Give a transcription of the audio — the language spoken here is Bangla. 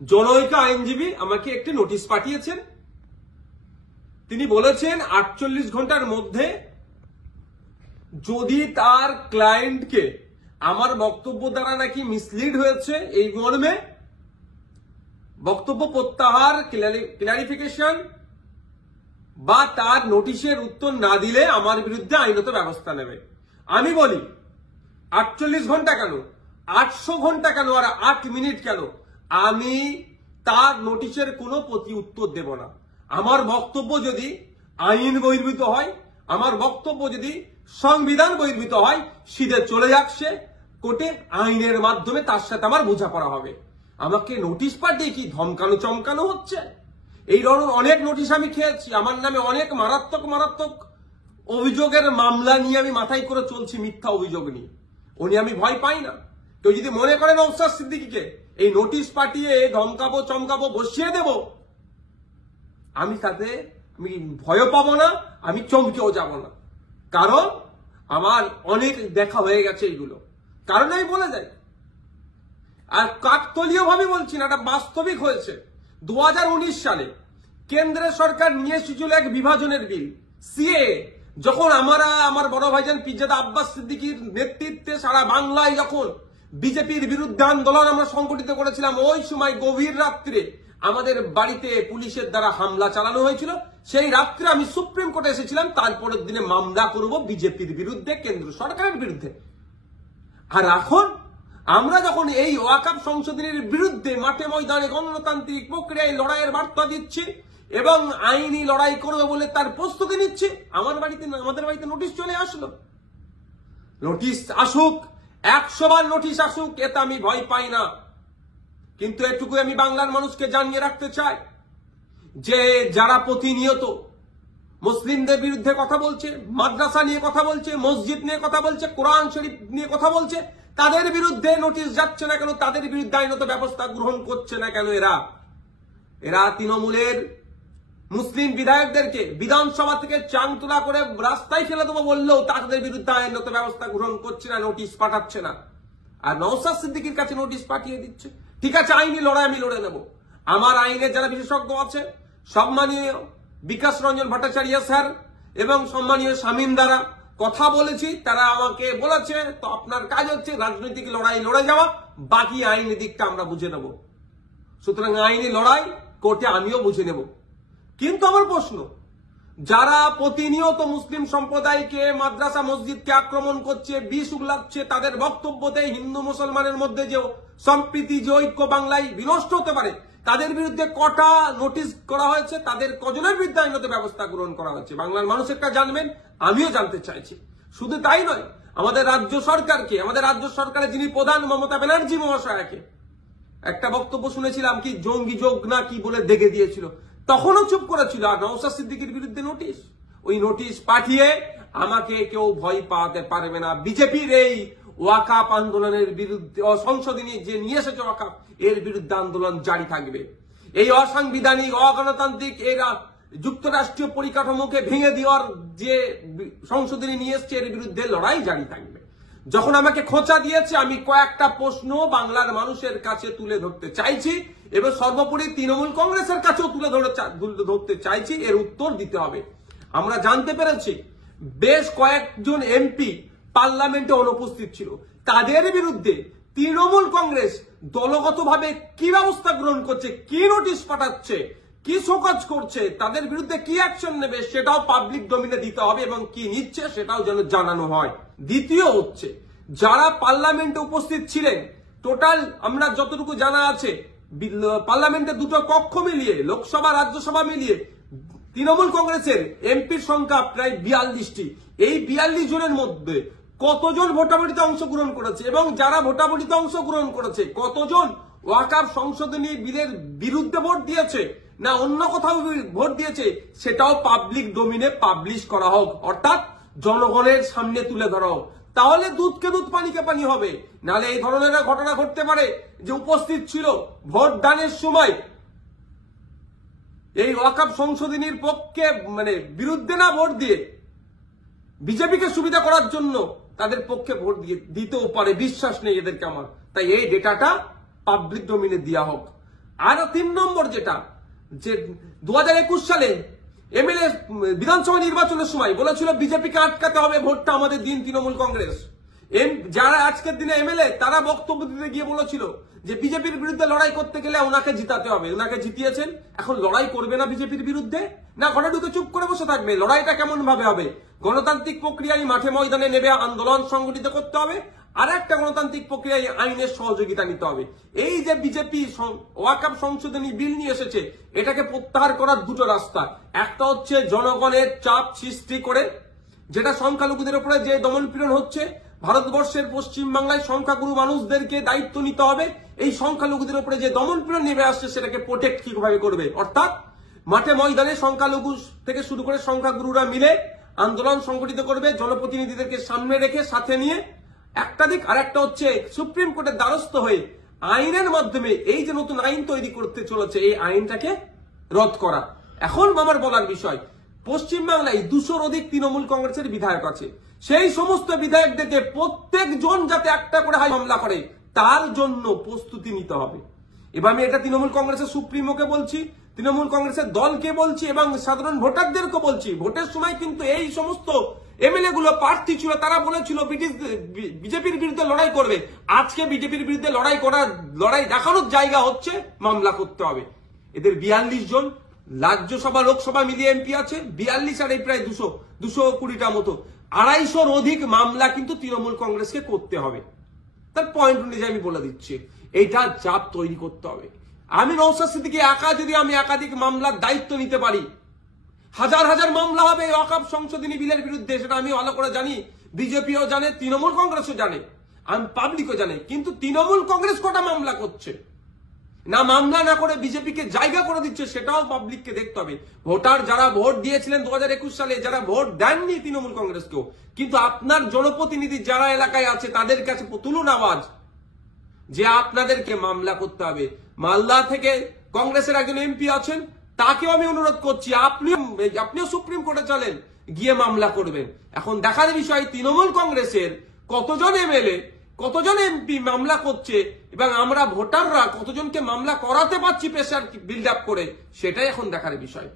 জনৈক আইনজীবী আমাকে একটি নোটিশ পাঠিয়েছেন। তিনি বলেছেন 48 ঘন্টার মধ্যে যদি তার ক্লায়েন্টকে আমার বক্তব্য দ্বারা নাকি মিসলিড হয়েছে এই মর্মে বক্তব্য প্রত্যাহার, ক্লারিফিকেশন বা তার নোটিশের উত্তর না দিলে আমার বিরুদ্ধে আইনত ব্যবস্থা নেবে। আমি বলি 48 ঘন্টা কেন, 800 ঘন্টা কেন, আর 8 মিনিট কেন, আমি তার নোটিশের কোনো প্রতি উত্তর দেব না। আমার বক্তব্য যদি আইন বহির্ভূত হয়, আমার বক্তব্য যদি সংবিধান বহির্ভূত হয়, সিধে চলে যাক সে কোর্টে, আইনের মাধ্যমে তার সাথে আমার বোঝাপড়া হবে। আমাকে নোটিশ পাঠিয়ে কি ধমকানো চমকানো হচ্ছে? এই ধরনের অনেক নোটিশ আমি খেয়েছি। আমার নামে অনেক মারাত্মক মারাত্মক অভিযোগের মামলা নিয়ে আমি মাথায় করে চলছি, মিথ্যা অভিযোগ নিয়ে। উনি আমি ভয় পাই না। কেউ যদি মনে করেন নওশাদ সিদ্দিকীকে এই নোটিশ পাঠিয়ে ধমকাবো চমকাবো বসিয়ে দেব, আমি তাতে আমি ভয় পাবো না, আমি চমকেও যাব না। কারণ আমার অনেক দেখা হয়ে গেছে এইগুলো। কারণ আমি বলে যাই, আর কাকতলীয় ভাবে বলছি না, এটা বাস্তবিক হয়েছে। 2019 সালে কেন্দ্রের সরকার নিয়ে এসেছিল এক বিভাজনের বিল, সিএএ। যখন আমার বড় ভাইজান পিরজাদা আব্বাস সিদ্দিকীর নেতৃত্বে সারা বাংলায় যখন বিজেপির বিরুদ্ধে আন্দোলন আমরা সংগঠিত করেছিলাম, ওই সময় গভীর রাত্রে আমাদের বাড়িতে পুলিশের দ্বারা হামলা চালানো হয়েছিল। সেই রাত্রে আমি সুপ্রিম কোর্টে এসেছিলাম, তারপরের দিনে মামলা করব বিজেপির বিরুদ্ধে, কেন্দ্র সরকারের বিরুদ্ধে। আর এখন আমরা যখন এই ওয়াকফ সংশোধনের বিরুদ্ধে মাঠে ময়দানে গণতান্ত্রিক প্রক্রিয়ায় লড়াইয়ের বার্তা দিচ্ছি এবং আইনি লড়াই করবে বলে তার প্রস্তুতি নিচ্ছি, আমাদের বাড়িতে নোটিশ চলে আসলো। নোটিশ আসুক, 100 বার নোটিশ আসুক, এতে আমি ভয় পাই না। কিন্তু এটুকু আমি বাংলার মানুষকে জানিয়ে রাখতে চাই যে যারা প্রতিনিয়ত মুসলিমদের বিরুদ্ধে কথা বলছে, মাদ্রাসা নিয়ে কথা বলছে, মসজিদ নিয়ে কথা বলছে, কোরআন শরীফ নিয়ে কথা বলছে, তাদের বিরুদ্ধে নোটিশ যাচ্ছে না কেন, তাদের বিরুদ্ধে আইনত ব্যবস্থা গ্রহণ করছে না কেন? এরা তৃণমূলের মুসলিম বিধায়কদেরকে বিধানসভা থেকে চাংতলা করে রাস্তায় ফেলে দেবো বললেও তাদের বিরুদ্ধে আইনত ব্যবস্থা গ্রহণ করছে না, নোটিশ পাঠাচ্ছে না। আর নওশাদ সিদ্দিকীর কাছে নোটিশ পাঠিয়ে দিচ্ছে। ঠিক আছে, আইনি লড়াই আমি লড়ে নেব। আমার আইনের যারা বিশেষজ্ঞ আছে, সম্মানীয় বিকাশ রঞ্জন ভট্টাচার্য স্যার এবং সম্মানীয় শামীম দ্বারা কথা বলেছি, তারা আমাকে বলেছে তো আপনার কাজ হচ্ছে রাজনৈতিক লড়াই লড়ে যাওয়া, বাকি আইনি দিকটা আমরা বুঝে নেব। সুতরাং আইনি লড়াই কোর্টে আমিও বুঝে নেব। কিন্তু আমার প্রশ্ন, যারা প্রতিনিয়ত মুসলিম সম্প্রদায়কে, মাদ্রাসা মসজিদকে আক্রমণ করছে, বিষ উগলাচ্ছে, তাদের বক্তব্যতে হিন্দু মুসলমানের মধ্যে যে সম্প্রীতি, যে ঐক্য বাংলায় বিনষ্ট হতে পারে, তাদের বিরুদ্ধে কটা নোটিশ করা হয়েছে, তাদের কজনের বিরুদ্ধে আইনত ব্যবস্থা গ্রহণ করা হয়েছে, বাংলার মানুষেরটা জানবেন, আমিও জানতে চাইছি। শুধু তাই নয়, আমাদের রাজ্য সরকারকে, আমাদের রাজ্য সরকারের যিনি প্রধান মমতা ব্যানার্জি মহাশয়াকে একটা বক্তব্য শুনেছিলাম, কি জঙ্গি যোগ না কি বলে দেখে দিয়েছিল, তখনও চুপ করেছিল। আর নওশাদ সিদ্দিকীর বিরুদ্ধে নোটিশ, ওই নোটিশ পাঠিয়ে আমাকে কেউ ভয় পাওয়াতে পারবে না। বিজেপির এই ওয়াকফ আন্দোলনের বিরুদ্ধে, সংশোধনী যে নিয়ে এসেছে ওয়াকফ, এর বিরুদ্ধে আন্দোলন জারি থাকবে। এই অসাংবিধানিক, অগণতান্ত্রিক এরা যুক্তরাষ্ট্রীয় পরিকাঠামোকে ভেঙে দেওয়ার যে সংশোধনী নিয়ে এসছে, এর বিরুদ্ধে লড়াই জারি থাকবে। যখন আমাকে খোঁচা দিয়েছে, আমি কয়েকটা প্রশ্ন বাংলার মানুষের কাছে তুলে ধরতে চাইছি এবং সর্বোপরি তৃণমূল কংগ্রেসের কাছেও তুলে ধরতে চাইছি, এর উত্তর দিতে হবে। আমরা জানতে পেরেছি বেশ কয়েকজন এমপি পার্লামেন্টে অনুপস্থিত ছিল, তাদের বিরুদ্ধে তৃণমূল কংগ্রেস দলগতভাবে কি ব্যবস্থা গ্রহণ করছে, কি নোটিশ পাঠাচ্ছে, কি শোকজ করছে, তাদের বিরুদ্ধে কি অ্যাকশন নেবে, সেটাও পাবলিক ডোমিনে দিতে হবে এবং কি নিচ্ছে সেটাও যেন জানানো হয়। দ্বিতীয় হচ্ছে, যারা পার্লামেন্টে উপস্থিত ছিলেন, টোটাল আমরা যতটুকু জানা আছে পার্লামেন্টে দুটো কক্ষ মিলিয়ে, লোকসভা রাজ্যসভা মিলিয়ে তৃণমূল কংগ্রেসের এমপির সংখ্যা প্রায় 42টি। এই 42 জনের মধ্যে কতজন ভোটাভুটিতে অংশগ্রহণ করেছে এবং যারা ভোটাভুটিতে অংশগ্রহণ করেছে কতজন ওয়াকফ সংশোধনী বিলের বিরুদ্ধে ভোট দিয়েছে না অন্য কোথাও ভোট দিয়েছে, সেটাও পাবলিক ডোমিনে পাবলিশ করা হোক, অর্থাৎ জনগণের সামনে তুলে ধরা হোক। তাহলে দুধকে দুধ, পানিকে পানি হবে। নাহলে এই ধরনের ঘটনা ঘটতে পারে যে উপস্থিত ছিল ভোট দানের সময় এই ওয়াকফ সংশোধনীর পক্ষে, বিরুদ্ধে না ভোট দিয়ে বিজেপিকে সুবিধা করার জন্য তাদের পক্ষে ভোট দিতেও পারে, বিশ্বাস নেই এদেরকে আমার। তাই এই ডেটাটা পাবলিক ডোমিনে দেওয়া হোক। আর 3 নম্বর যেটা, যে 2021 সালে এমএলএ বিধানসভা নির্বাচনের সময় বলেছিল বিজেপিকে আটকাতে হবে, ভোটটা আমাদের দিন তৃণমূল কংগ্রেস। যারা আজকের দিনে এমএলএ তারা বক্তব্য দিতে গিয়ে বলেছিল যে বিজেপির বিরুদ্ধে লড়াই করতে গেলে ওনাকে জিতাতে হবে, ওনাকে জিতিয়েছেন। এখন লড়াই করবে না বিজেপির বিরুদ্ধে, না ঘরে ঢুকে চুপ করে বসে থাকবে? লড়াইটা কেমন ভাবে হবে? গণতান্ত্রিক প্রক্রিয়ায় মাঠে ময়দানে নেবে, আন্দোলন সংগঠিত করতে হবে, আর একটা গণতান্ত্রিক প্রক্রিয়ায় আইনের সহযোগিতা নিতে হবে। এই যে বিজেপি ওয়াকফ সংশোধনী বিল নিয়ে এসেছে, এটাকে প্রত্যাহার করার দুটো রাস্তা। একটা হচ্ছে জনগণের চাপ সৃষ্টি করে, যেটা সংখ্যালঘুদের উপরে যে দমনপীড়ন হচ্ছে, ভারতবর্ষের পশ্চিম বাংলায় সংখ্যাগুরু মানুষদেরকে দায়িত্ব নিতে হবে। এই সংখ্যালঘুদের উপরে যে দমনপীড়ন নেমে আসছে সেটাকে প্রোটেক্ট কিভাবে করবে, অর্থাৎ মাঠে ময়দানে সংখ্যালঘু থেকে শুরু করে সংখ্যাগুরুরা মিলে আন্দোলন সংগঠিত করবে, জনপ্রতিনিধিদেরকে সামনে রেখে সাথে নিয়ে একটা দিক। আর একটা হচ্ছে সুপ্রিম কোর্টের দ্বারস্থ হয়ে আইনের মাধ্যমে এই যে নতুন আইন তৈরি করতে চলেছে, এই আইনটাকে রদ করা। এখন আমার বলার বিষয়, পশ্চিমবাংলায় 200-র অধিক তৃণমূল কংগ্রেসের বিধায়ক আছে। সেই সমস্ত বিধায়কদেরকে প্রত্যেকজন যাতে একটা করে মামলা করে তার জন্য প্রস্তুতি নিতে হবে। এবার আমি এটা তৃণমূল কংগ্রেসের সুপ্রিমোকে বলছি, তৃণমূল কংগ্রেসের দলকে বলছি এবং সাধারণ ভোটারদেরকে বলছি। ভোটের সময় কিন্তু এই সমস্ত এমএলএ গুলো প্রার্থী ছিল, তারা বলেছিল বিজেপির বিরুদ্ধে লড়াই করবে। আজকে বিজেপির বিরুদ্ধে লড়াই দেখানোর জায়গা হচ্ছে মামলা করতে হবে। এদের 42 জন রাজ্যসভা লোকসভা মিলিয়ে এমপি আছে, 42 আর এই প্রায় 220টা মতো, 250-র অধিক মামলা কিন্তু তৃণমূল কংগ্রেসকে করতে হবে। তার পয়েন্ট অনুযায়ী আমি বলে দিচ্ছি, এইটা চাপ তৈরি করতে হবে। আমি নওশাদ সিদ্দিকী একা যদি আমি একাধিক মামলার দায়িত্ব নিতে পারি, হাজার হাজার মামলা হবে ওয়াকফ সংশোধনী বিলের বিরুদ্ধে, সেটা আমি ভালো করে জানি, বিজেপিও জানে, তৃণমূল কংগ্রেসও জানে, আমি পাবলিকও জানে। কিন্তু তৃণমূল কংগ্রেস কটা মামলা করছে, না মামলা না করে বিজেপিকে জায়গা করে দিচ্ছে, সেটাও পাবলিককে দেখতে হবে। ভোটার যারা ভোট দিয়েছিলেন 2021 সালে, যারা ভোট দেননি তৃণমূল কংগ্রেসকেও, কিন্তু আপনার জনপ্রতিনিধি যারা এলাকায় আছে তাদের কাছে তুলুন আওয়াজ যে আপনাদেরকে মামলা করতে হবে। মালদা থেকে কংগ্রেসের একজন এমপি আছেন, তাকেও আমি অনুরোধ করছি আপনিও সুপ্রিম কোর্টে চলেন, গিয়ে মামলা করবেন। এখন দেখার বিষয় তৃণমূল কংগ্রেসের কতজন এমএলএ কতজন এমপি মামলা করছে এবং আমরা ভোটাররা কতজনকে মামলা করাতে পারছি প্রেসার বিল্ড আপ করে, সেটাই এখন দেখার বিষয়।